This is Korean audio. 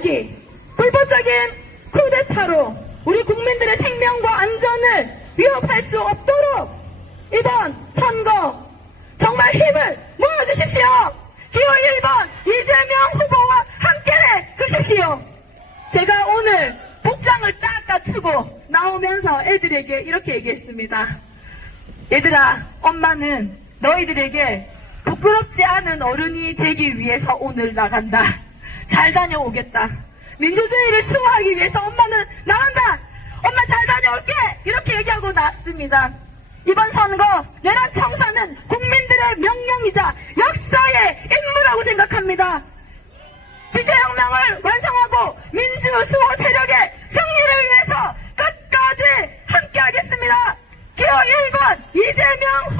세력이 불법적인 쿠데타로 우리 국민들의 생명과 안전을 위협할 수 없도록 이번 선거 정말 힘을 모아주십시오. 기호 1번 이재명 후보와 함께해 주십시오. 제가 오늘 복장을 딱 갖추고 나오면서 애들에게 이렇게 얘기했습니다. 얘들아, 엄마는 너희들에게 부끄럽지 않은 어른이 되기 위해서 오늘 나간다. 잘 다녀오겠다. 민주주의를 수호하기 위해서 엄마는 나간다. 엄마 잘 다녀올게. 이렇게 얘기하고 나왔습니다. 이번 선거 내란 청사는 국민들의 명령이자 역사의 임무라고 생각합니다. 비제혁명을 완성하고 민주 수호 세력의 승리를 위해서 끝까지 함께하겠습니다. 기호 1번 이재명